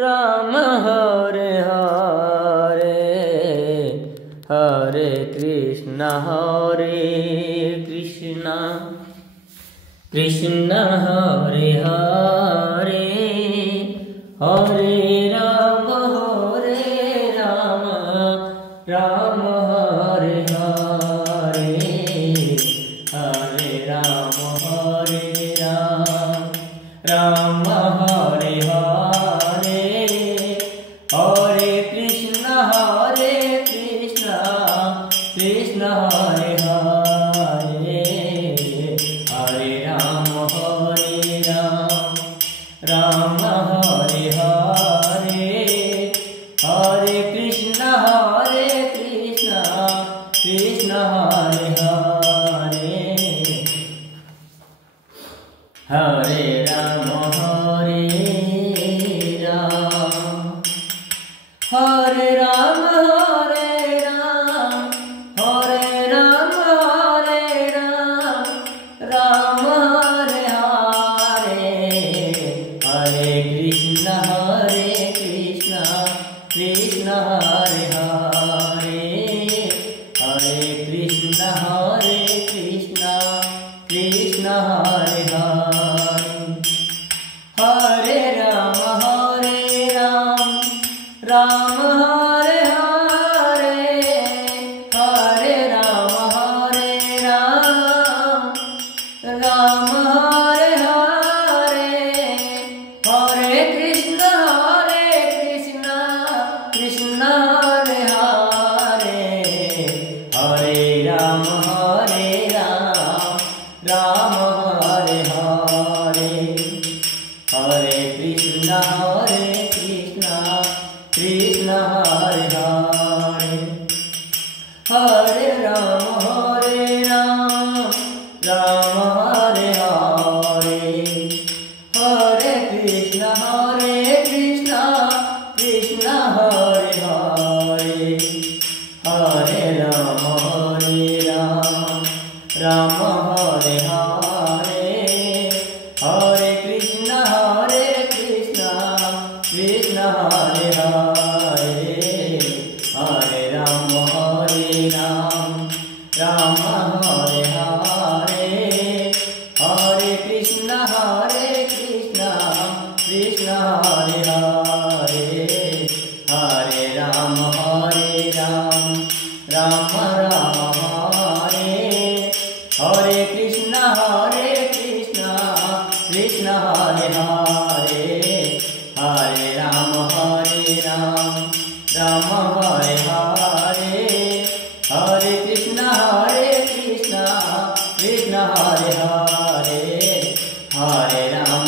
राम हरे हरे हरे कृष्ण कृष्ण हरे हरे हरे राम राम हरे हरे हरे राम राम हरे हरे हरे कृष्ण कृष्ण हरे हरे हरे राम राम हरे हरे हरे कृष्ण कृष्ण हरे हरे हरे राम हरे राम राम हरे हरे हरे कृष्ण कृष्ण हरे हरे हरे कृष्ण कृष्ण हरे हरे हरे राम राम हरे हरे हरे राम राम हरे हरे हरे कृष्ण कृष्ण हरे हरे हरे राम राम हरे हरे हरे कृष्ण कृष्ण हरे हरे हरे राम राम हरे हरे हरे कृष्ण कृष्ण हरे हरे हरे राम राम हरे हरे हरे कृष्ण कृष्ण हरे हरे हरे राम राम हरे हरे हरे कृष्ण कृष्ण हरे हरे हरे राम राम हरे हरे कृष्ण कृष्ण हरे हरे हरे राम राम हरे हरे हरे कृष्ण कृष्ण हरे हरे हरे राम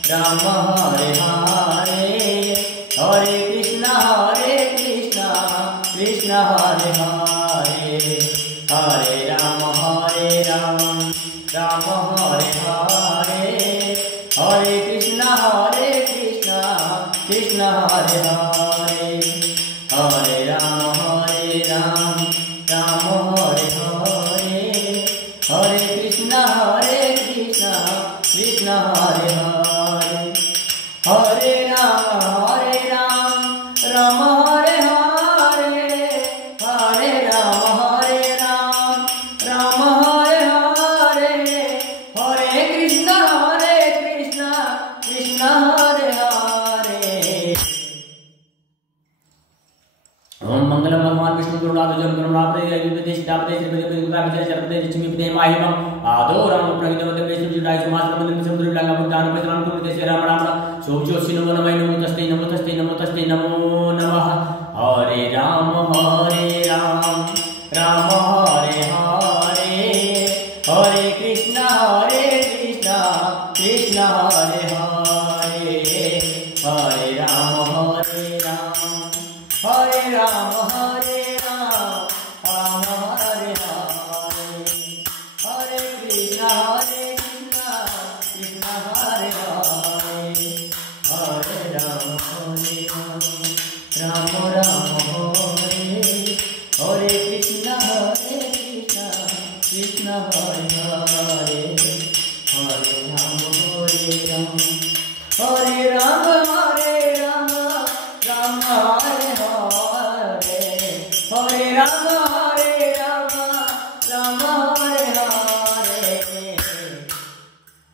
राम हरे हरे हरे कृष्ण कृष्ण हरे हरे हरे राम राम हरे हरे हरे कृष्ण कृष्ण हरे हरे हरे राम राम हरे हरे हरे कृष्ण कृष्ण हरे हरे हरे राम राम हरे हरे हरे राम राम हरे हरे हरे कृष्ण कृष्ण हरे हरे ओम मंगलम भगवान विष्णु गुरुनाथ गुरुनाथ लक्ष्मीपते माहिमं आदोरं प्रगितवते विष्णुजुडाय समासमंदिर समुद्रलागा बुद्धान प्रणाम कुरुते श्री राम राम सोमज्योति नमो नमः नमो तस्ते नमो नमः हरे राम राम हरे हरे हरे कृष्ण कृष्ण हरे हरे हरे राम हरे Ram Ram Hare Hare Hare Krishna Krishna Hare Hare Hare Ram Ram Hare Hare Krishna Krishna Hare Hare Hare Ram Hare Rama, Rama Hare Hare, Hare Rama, Rama Hare Hare,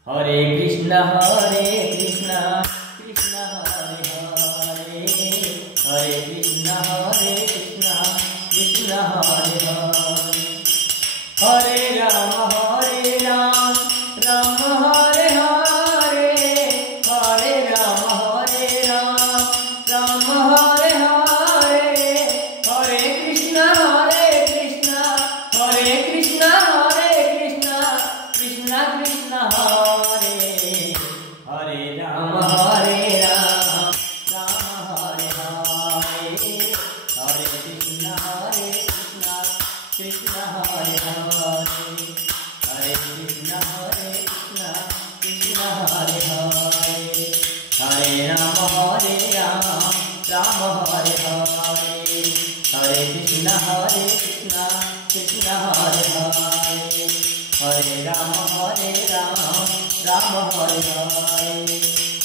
Hare Krishna, Krishna Hare Hare, Hare Krishna, Krishna Hare Hare, Hare Rama, Rama Hare Hare, Hare Rama, Rama Hare Hare, Hare Krishna, Krishna Krishna Krishna Hare, Hare Rama, Rama Hare Hare, Hare Krishna, Krishna Hare Hare, Hare Krishna, Krishna Hare Hare, Hare Rama, Rama Hare Hare, Hare Krishna, Krishna Hare Hare, Hare Rama, Rama Hare Hare,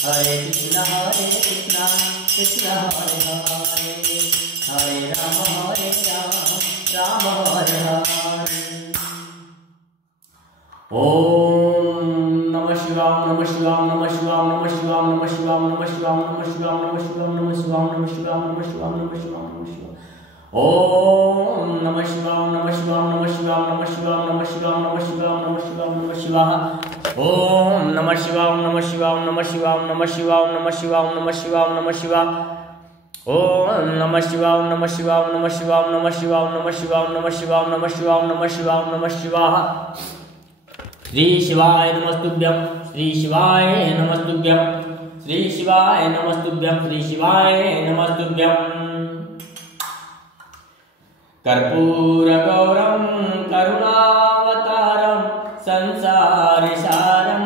Hare Krishna, Krishna Hare Hare, Hare Rama, Rama Hare Hare. Om Namah Shivaya, Namah Shivaya, Namah Shivaya, Namah Shivaya, Namah Shivaya, Namah Shivaya, Namah Shivaya, Namah Shivaya, Namah Shivaya, Namah Shivaya, Namah Shivaya, Namah Shivaya. Om Namah Shivaya, Namah Shivaya, Namah Shivaya, Namah Shivaya, Namah Shivaya, Namah Shivaya, Namah Shivaya, Namah Shivaya. Om Namah Shivaya, Namah Shivaya, Namah Shivaya, Namah Shivaya, Namah Shivaya, Namah Shivaya, Namah Shivaya. Om Namah Shivaya, Namah Shivaya, Namah Shivaya, Namah Shivaya, Namah Shivaya, Namah Shivaya, Namah Shivaya, Namah Shivaya, Namah Shivaya. Shri Shivaya Namastubhyam, Shri Shivaya Namastubhyam, Shri Shivaya Namastubhyam, Shri Shivaya Namastubhyam. Karpura Gauram Karunavataram Sansari Saram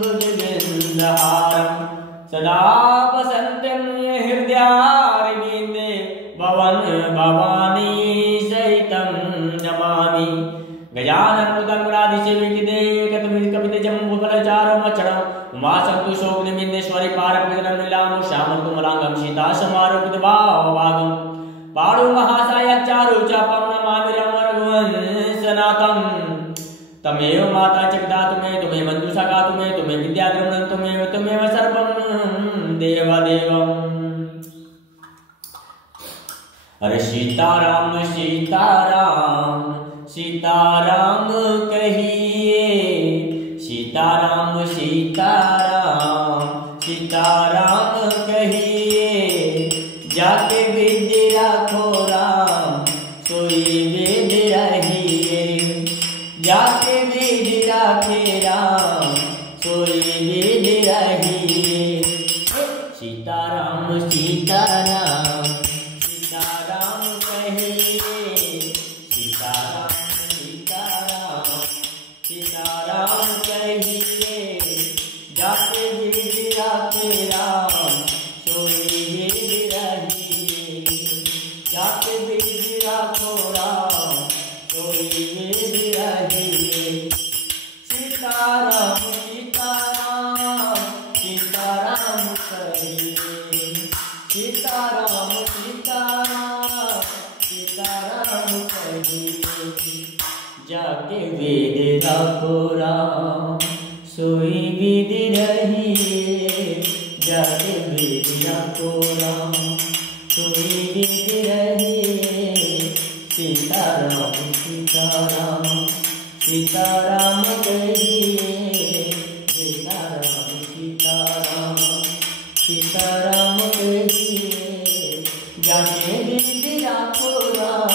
Bhujagendraharam Sada Vasantam Hridyarvinde Bhavan Bhavani Saitam Namami Gajanan Mudanguradisevitide Katamit Jambukalacharam Macharam Umasantu Shoknimindeshwari Parakvidanam Nilam Shaman Kumalangam Shita Samarupit Bhavagam Paru Mahasaya Charu Chapam Namami Ramarvan Sanatam Tamev Mata Chakdatume Tume Mandusakatume Tume Vidyadram Tume Tumeva Sarvam Deva Devam. Hare Sitaram Sitaram Sitaram kahiye, Sitaram Sitaram Sitaram kahiye, जाके with राखो राम सोई with रहिए, जाके with राखे राम सोई with रहिए. सीताराम सीताराम सीताराम कहिए, सीताराम सीताराम सीताराम कहिए, जाके विद राखे राम सोई विद रहिए, जाके विद राखो राम सोई विद रहिए. सीताराम सीताराम सीताराम कहिए, सीताराम सीताराम सीताराम कहिए, जाके वेद राखो राम सोई विद रहिए, जाके वेद राखो राम सोई विद रहिए. सीताराम सीताराम सीताराम कहिए, सीताराम सीताराम सीताराम कहिए, जाके विद राखो राम,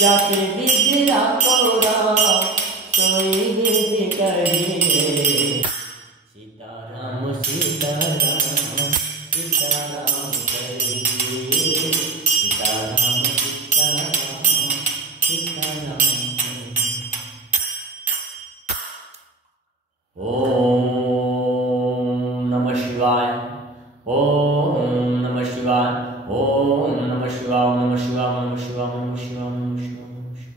जाके विद राखो राम सोई विद कहिए. सीताराम सीताराम सीताराम कहिए, सीताराम सीताराम सीताराम कहिए. ओम नमः शिवाय, ओम नमः शिवाय, ओम नमः शिवाय, नमः शिवाय, नमः शिवाय, नमः शिवाय, नमः शिवाय, नमः शिवाय.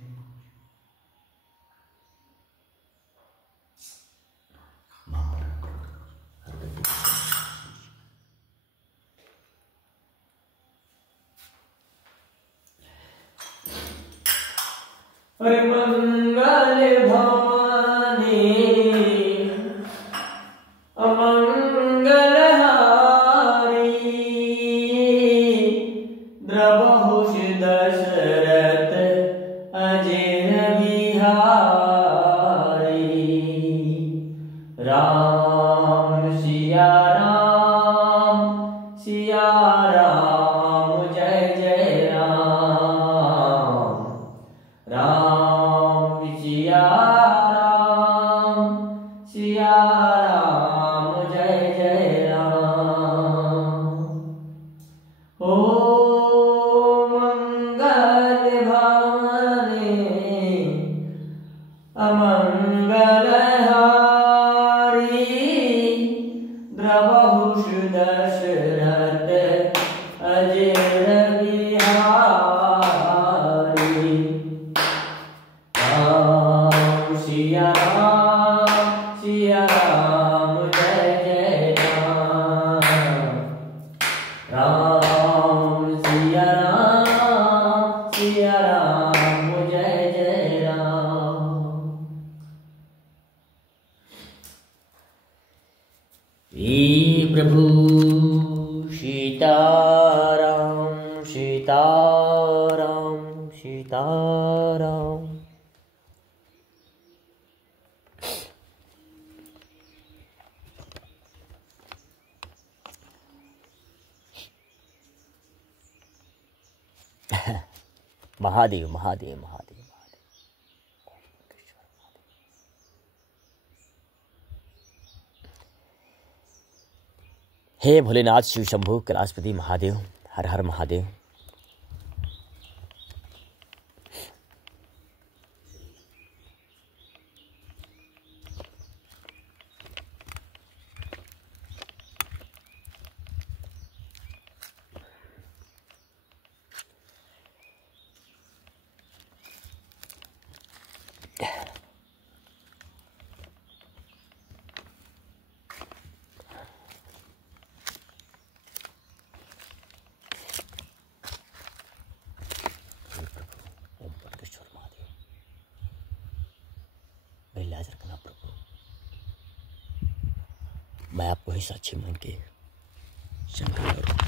अरे मंगल भवानी अमंगल हारी द्रवहुष दशरथ अजेर बिहारी राम सिया राम जय जय राम राम सिया राम जय जय राम। ओ मंगल भवानी अमंगल हारी द्रवहुष दशरथ अजेर बिहारी राम सिया राम जय जय राम राम सिया राम जय जय राम। हे प्रभु सीताराम सीताराम सीताराम। महादेव महादेव महादेव महादेव। हे भोलेनाथ शिव शंभु कैलाशपति महादेव, हर हर महादेव। इलाज रखना प्रभु, मैं आपको ही साक्षी मान के शंकर करूँ।